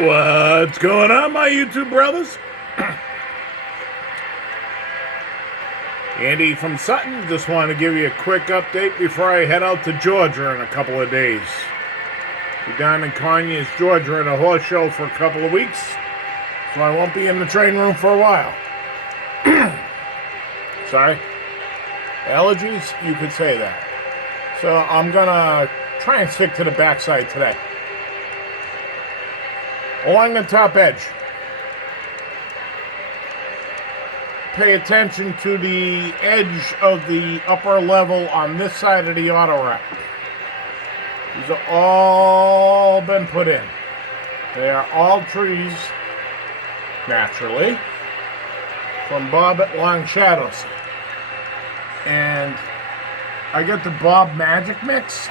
What's going on, my YouTube brothers? Andy from Sutton. Just wanted to give you a quick update before I head out to Georgia in a couple of days. Be down in Conyers, Georgia at a horse show for a couple of weeks, so I won't be in the train room for a while. Sorry. Allergies? You could say that. So I'm gonna try and stick to the backside today. Along the top edge, pay attention to the edge of the upper level on this side of the auto rack. These have all been put in. They are all trees, naturally, from Bob at Long Shadows. And I got the Bob Magic Mix,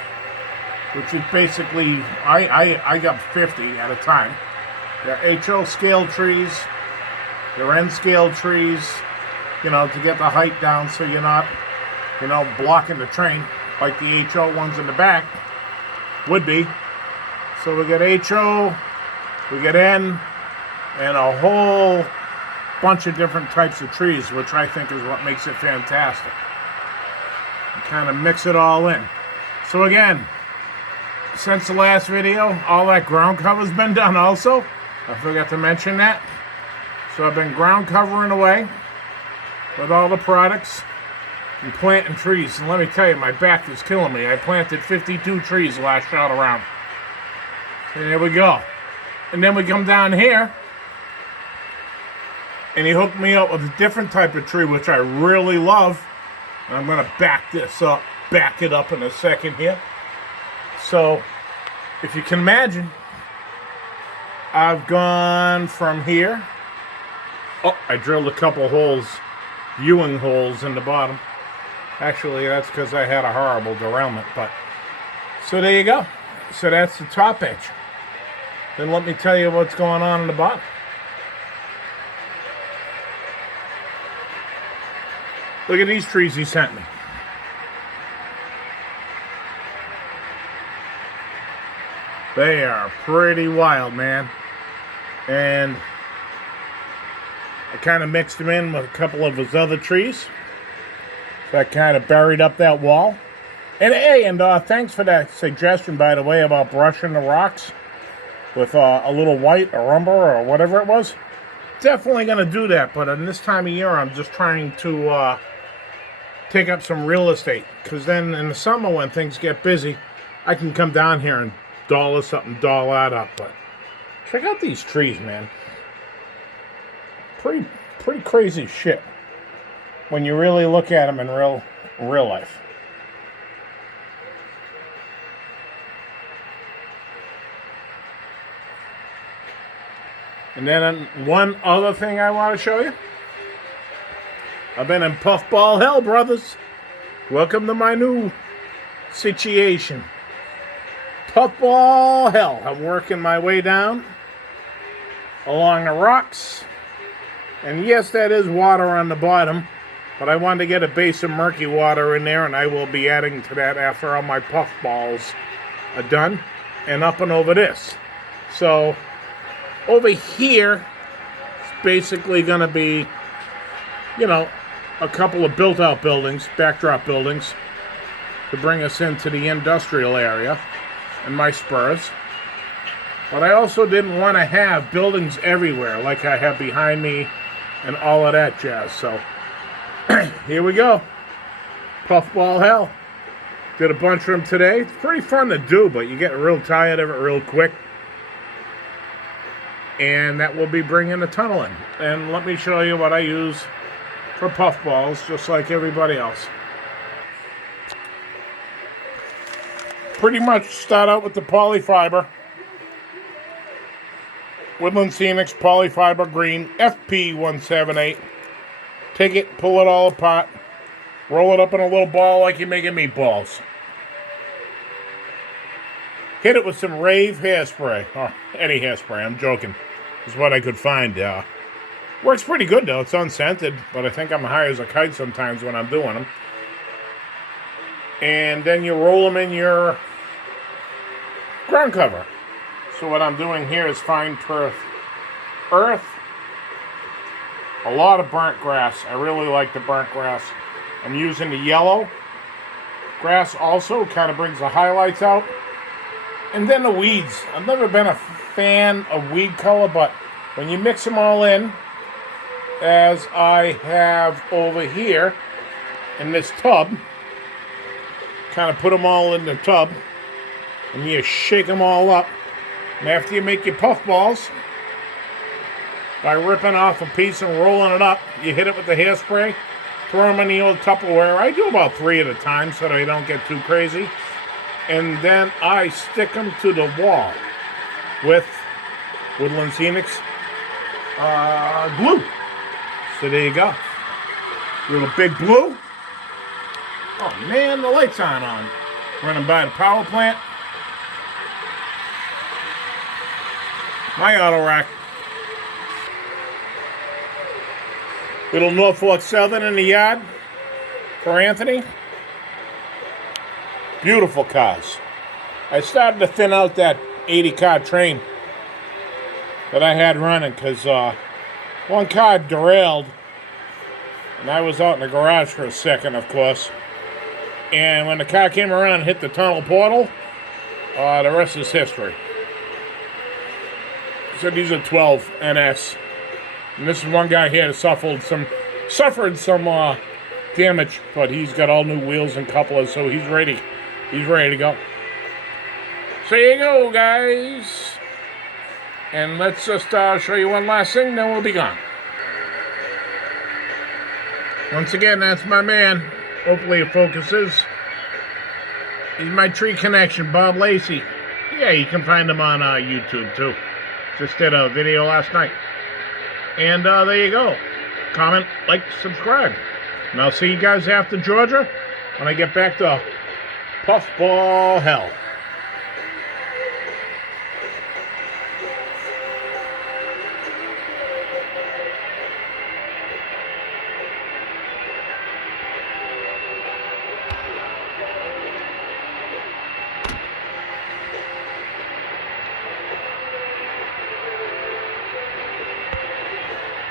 which is basically, I got 50 at a time. They're HO scale trees, they're N scale trees, to get the height down so you're not, blocking the train like the HO ones in the back would be. So we got HO, we got N, and a whole bunch of different types of trees, which I think is what makes it fantastic. You kind of mix it all in. So again, since the last video, all that ground cover's been done also. I forgot to mention that. So I've been ground covering away with all the products and planting trees. And let me tell you, my back is killing me. I planted 52 trees last shot around. And there we go. And then we come down here, and he hooked me up with a different type of tree, which I really love. And I'm going to back it up in a second here. So, if you can imagine, I've gone from here. Oh, I drilled a couple holes, viewing holes in the bottom. Actually, that's because I had a horrible derailment. But so there you go. So that's the top edge. Then let me tell you what's going on in the bottom. Look at these trees he sent me. They are pretty wild, man. And I kind of mixed them in with a couple of his other trees. So I kind of buried up that wall. And hey, thanks for that suggestion, by the way, about brushing the rocks with a little white or umber or whatever it was. Definitely going to do that, but in this time of year, I'm just trying to take up some real estate. Because then in the summer, when things get busy, I can come down here and doll that up. But check out these trees, man. Pretty crazy shit when you really look at them in real life. And then one other thing I want to show you. I've been in puffball hell, brothers. Welcome to my new situation. Puffball hell. I'm working my way down along the rocks. And yes, that is water on the bottom, but I wanted to get a base of murky water in there, and I will be adding to that after all my puffballs are done. And up and over this. So over here, it's basically going to be, a couple of built-out buildings, backdrop buildings, to bring us into the industrial area and my spurs. But I also didn't want to have buildings everywhere like I have behind me and all of that jazz. So here we go. Puffball hell. Did a bunch of them today. It's pretty fun to do, but you get real tired of it real quick. And that will be bringing the tunnel in. And let me show you what I use for puffballs, just like everybody else. Pretty much start out with the polyfiber. Woodland Scenics Polyfiber Green FP178. Take it, pull it all apart, roll it up in a little ball like you're making meatballs. Hit it with some Rave hairspray, or any hairspray, I'm joking. Is what I could find. Works pretty good though, it's unscented, but I think I'm high as a kite sometimes when I'm doing them. And then you roll them in your ground cover. So what I'm doing here is fine turf earth, a lot of burnt grass. I really like the burnt grass. I'm using the yellow grass also, kind of brings the highlights out. And then the weeds. I've never been a fan of weed color, but when you mix them all in, as I have over here in this tub, kind of put them all in the tub, and you shake them all up. And after you make your puff balls, by ripping off a piece and rolling it up, you hit it with the hairspray, throw them in the old Tupperware. I do about 3 at a time so they don't get too crazy. And then I stick them to the wall with Woodland Scenics glue. So there you go. Little big blue. Oh man, the lights aren't on. Running by the power plant. My auto rack. Little Norfolk Southern in the yard for Anthony. Beautiful cars. I started to thin out that 80 car train that I had running because one car derailed and I was out in the garage for a second, of course. And when the car came around and hit the tunnel portal, the rest is history. So these are 12 NS. And this is one guy here that suffered some damage, but he's got all new wheels and couplers, so he's ready. He's ready to go. So here you go, guys. And let's just show you one last thing, then we'll be gone. Once again, that's my man. Hopefully it focuses. He's my tree connection, Bob Lacey. Yeah, you can find him on YouTube, too. Just did a video last night. And there you go. Comment, like, subscribe. And I'll see you guys after Georgia when I get back to puffball hell.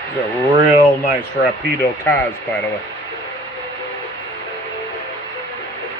These are real nice Rapido cars, by the way.